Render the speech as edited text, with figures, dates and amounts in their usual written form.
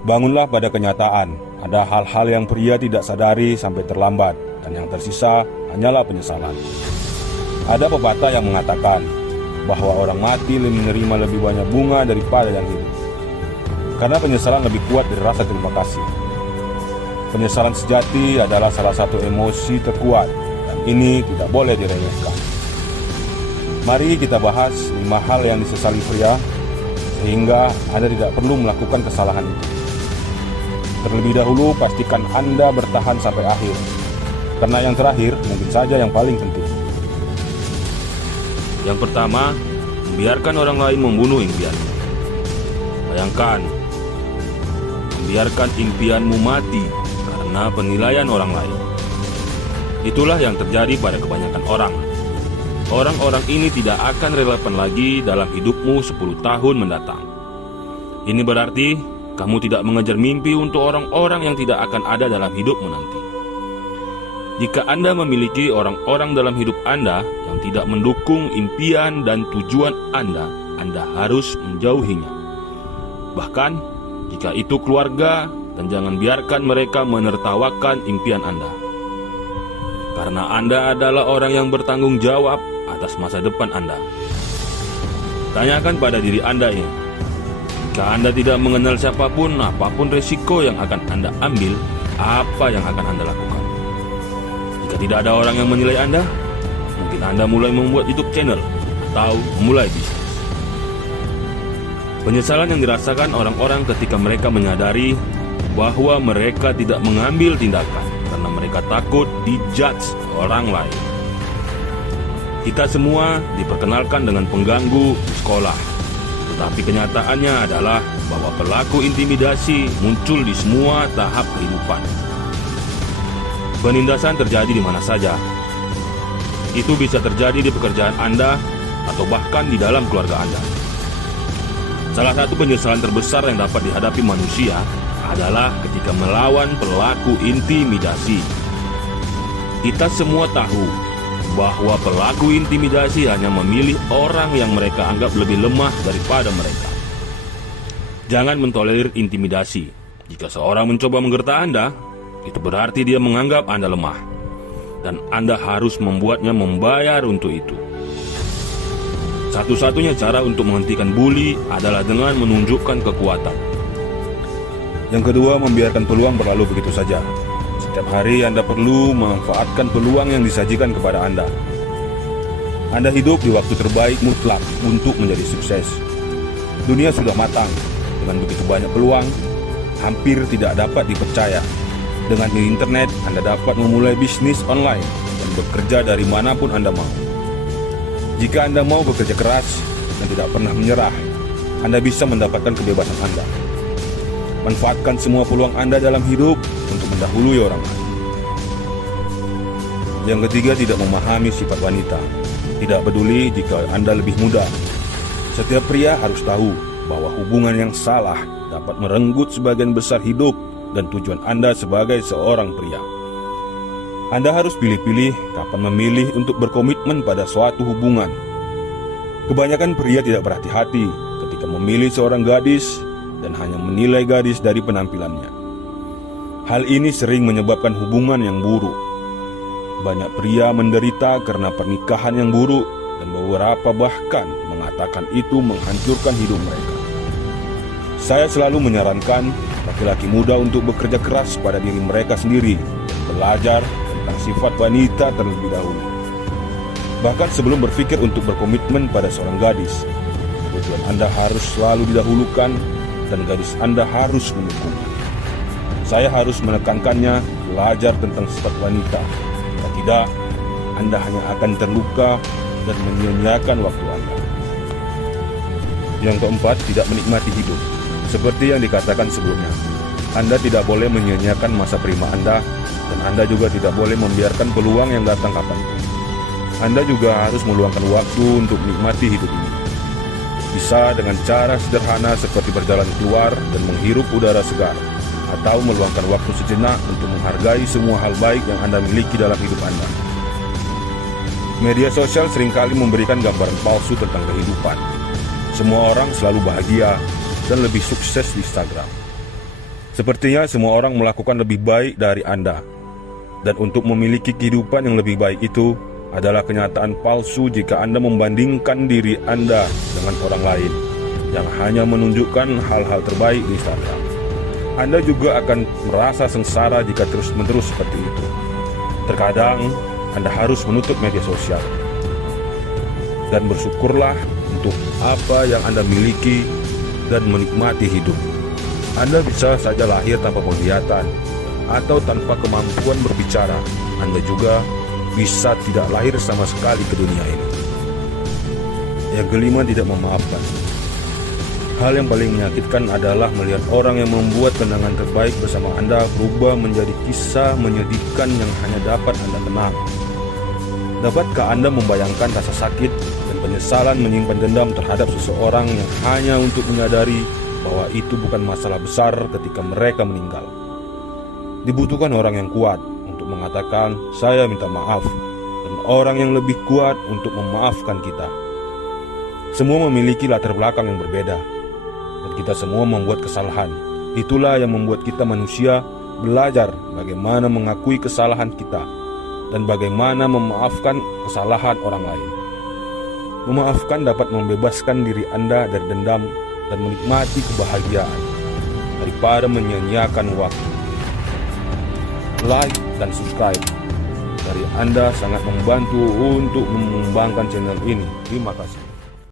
Bangunlah pada kenyataan, ada hal-hal yang pria tidak sadari sampai terlambat, dan yang tersisa hanyalah penyesalan. Ada pepatah yang mengatakan bahwa orang mati menerima lebih banyak bunga daripada yang hidup, karena penyesalan lebih kuat dari rasa terima kasih. Penyesalan sejati adalah salah satu emosi terkuat, dan ini tidak boleh diremehkan. Mari kita bahas 5 hal yang disesali pria, sehingga Anda tidak perlu melakukan kesalahan itu. Terlebih dahulu, pastikan Anda bertahan sampai akhir, karena yang terakhir mungkin saja yang paling penting. Yang pertama, membiarkan orang lain membunuh impianmu. Bayangkan, membiarkan impianmu mati karena penilaian orang lain. Itulah yang terjadi pada kebanyakan orang. Orang-orang ini tidak akan relevan lagi dalam hidupmu 10 tahun mendatang. Ini berarti kamu tidak mengejar mimpi untuk orang-orang yang tidak akan ada dalam hidupmu nanti. Jika Anda memiliki orang-orang dalam hidup Anda yang tidak mendukung impian dan tujuan Anda harus menjauhinya. Bahkan jika itu keluarga, dan jangan biarkan mereka menertawakan impian Anda. Karena Anda adalah orang yang bertanggung jawab atas masa depan Anda. Tanyakan pada diri Anda ini, jika Anda tidak mengenal siapapun, apapun resiko yang akan Anda ambil, apa yang akan Anda lakukan? Jika tidak ada orang yang menilai Anda, mungkin Anda mulai membuat YouTube channel atau memulai bisnis. Penyesalan yang dirasakan orang-orang ketika mereka menyadari bahwa mereka tidak mengambil tindakan karena mereka takut dijudge orang lain. Kita semua diperkenalkan dengan pengganggu di sekolah, tetapi kenyataannya adalah bahwa pelaku intimidasi muncul di semua tahap kehidupan. Penindasan terjadi di mana saja. Itu bisa terjadi di pekerjaan Anda atau bahkan di dalam keluarga Anda. Salah satu penyesalan terbesar yang dapat dihadapi manusia adalah ketika melawan pelaku intimidasi. Kita semua tahu bahwa pelaku intimidasi hanya memilih orang yang mereka anggap lebih lemah daripada mereka. Jangan mentolerir intimidasi. Jika seorang mencoba menggerta Anda, itu berarti dia menganggap Anda lemah, dan Anda harus membuatnya membayar untuk itu. Satu-satunya cara untuk menghentikan bully adalah dengan menunjukkan kekuatan. Yang kedua, membiarkan peluang berlalu begitu saja. Setiap hari Anda perlu memanfaatkan peluang yang disajikan kepada Anda. Anda hidup di waktu terbaik mutlak untuk menjadi sukses. Dunia sudah matang. Dengan begitu banyak peluang, hampir tidak dapat dipercaya. Dengan internet, Anda dapat memulai bisnis online dan bekerja dari manapun Anda mau. Jika Anda mau bekerja keras dan tidak pernah menyerah, Anda bisa mendapatkan kebebasan Anda. Manfaatkan semua peluang Anda dalam hidup untuk mendahului orang lain. Yang ketiga, tidak memahami sifat wanita. Tidak peduli jika Anda lebih muda. Setiap pria harus tahu bahwa hubungan yang salah dapat merenggut sebagian besar hidup dan tujuan Anda sebagai seorang pria. Anda harus pilih-pilih kapan memilih untuk berkomitmen pada suatu hubungan. Kebanyakan pria tidak berhati-hati ketika memilih seorang gadis dan hanya menilai gadis dari penampilannya. Hal ini sering menyebabkan hubungan yang buruk. Banyak pria menderita karena pernikahan yang buruk, dan beberapa bahkan mengatakan itu menghancurkan hidup mereka. Saya selalu menyarankan laki-laki muda untuk bekerja keras pada diri mereka sendiri dan belajar tentang sifat wanita terlebih dahulu. Bahkan sebelum berpikir untuk berkomitmen pada seorang gadis, kebutuhan Anda harus selalu didahulukan dan gadis Anda harus mendukung. Saya harus menekankannya, belajar tentang sifat wanita. Jika tidak, Anda hanya akan terluka dan menyia-nyiakan waktu Anda. Yang keempat, tidak menikmati hidup. Seperti yang dikatakan sebelumnya, Anda tidak boleh menyia-nyiakan masa prima Anda, dan Anda juga tidak boleh membiarkan peluang yang datang kapanpun. Anda juga harus meluangkan waktu untuk menikmati hidup ini. Bisa dengan cara sederhana seperti berjalan keluar dan menghirup udara segar, atau meluangkan waktu sejenak untuk menghargai semua hal baik yang Anda miliki dalam hidup Anda. Media sosial seringkali memberikan gambaran palsu tentang kehidupan. Semua orang selalu bahagia dan lebih sukses di Instagram. Sepertinya semua orang melakukan lebih baik dari Anda. Dan untuk memiliki kehidupan yang lebih baik itu adalah kenyataan palsu jika Anda membandingkan diri Anda dengan orang lain yang hanya menunjukkan hal-hal terbaik di Instagram. Anda juga akan merasa sengsara jika terus-menerus seperti itu. Terkadang Anda harus menutup media sosial dan bersyukurlah untuk apa yang Anda miliki dan menikmati hidup. Anda bisa saja lahir tanpa penglihatan atau tanpa kemampuan berbicara. Anda juga bisa tidak lahir sama sekali ke dunia ini. Yang kelima, tidak memaafkan. Hal yang paling menyakitkan adalah melihat orang yang membuat kenangan terbaik bersama Anda berubah menjadi kisah menyedihkan yang hanya dapat Anda kenang. Dapatkah Anda membayangkan rasa sakit dan penyesalan menyimpan dendam terhadap seseorang yang hanya untuk menyadari bahwa itu bukan masalah besar ketika mereka meninggal? Dibutuhkan orang yang kuat untuk mengatakan, "Saya minta maaf," dan orang yang lebih kuat untuk memaafkan kita. Semua memiliki latar belakang yang berbeda, dan kita semua membuat kesalahan. Itulah yang membuat kita manusia belajar bagaimana mengakui kesalahan kita dan bagaimana memaafkan kesalahan orang lain. Memaafkan dapat membebaskan diri Anda dari dendam dan menikmati kebahagiaan daripada menyia-nyiakan waktu. Like dan subscribe dari Anda sangat membantu untuk mengembangkan channel ini. Terima kasih.